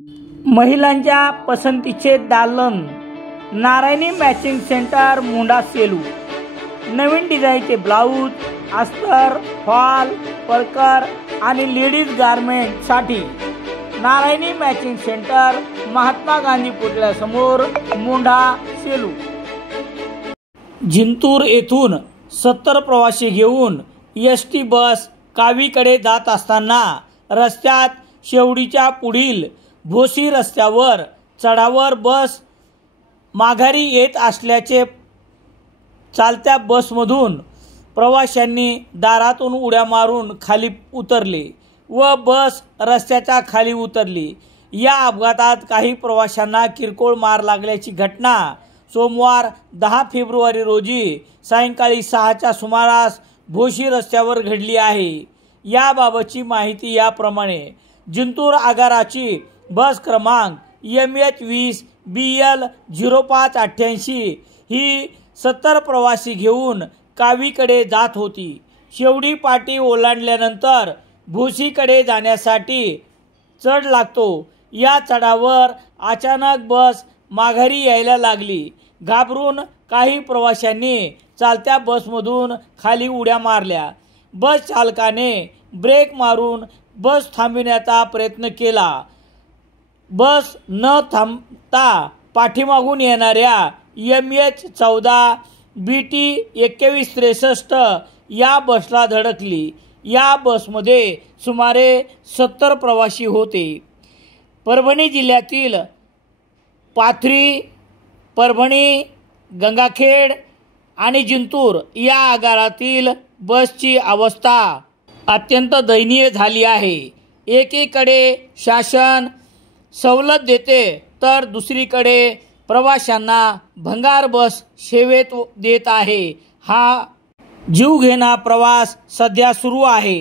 महिलांच्या पसंतीचे दालन, नारायणी मॅचिंग सेंटर, मुंडा सेलू। नवीन डिझाईनचे ब्लाऊज, अस्तर, फॉल, परकर आणि लेडीज गारमेंटसाठी नारायणी मॅचिंग सेंटर, महात्मा गांधी पुतळ्यासमोर, मुंडा सेलू। जिंतूर येथून 70 प्रवासी घेऊन एसटी बस कावीकडे जात असताना रस्त्यात शेवडीच्या पुढील भोसी रस्त्यावर चढावर बस माघारी येत असल्याचे चालत्या बसमधून प्रवाशांनी दारातून उड्या मारून खाली उतरले व बस रस्त्याच्या खाली उतरली। या अपघातात काही प्रवाशांना किरकोळ मार लागल्याची घटना सोमवार 10 फेब्रुवारी रोजी सायंकाळी 6च्या सुमारास भोशी रस्त्यावर घडली आहे। याबाबतची माहिती याप्रमाणे, जिंतूर आगाराची बस क्रमांक MH20 BL 0588 ही 70 प्रवासी घेऊन कावीकडे जात होती। शेवडी पाटी ओलांडल्यानंतर भोसीकडे जाण्यासाठी चढ लागतो। या चढावर अचानक बस माघारी यायला लागली। घाबरून काही प्रवाशांनी चालत्या बसमधून खाली उड्या मारल्या। बस चालकाने ब्रेक मारून बस थांबविण्याचा प्रयत्न केला। बस न थांबता पाठीमागून येणाऱ्या MH14 BT 2163 या बसला धडकली। या बसमध्ये सुमारे 70 प्रवासी होते। परभणी जिल्ह्यातील पाथरी, परभणी, गंगाखेड आणि जिंतूर या आगारातील बसची अवस्था अत्यंत दयनीय झाली आहे। एकीकडे शासन सवलत देते तर दुसरीकडे प्रवाशांना भंगार बस सेवेत देत आहे। हा जीवघेणा प्रवास सध्या सुरू आहे।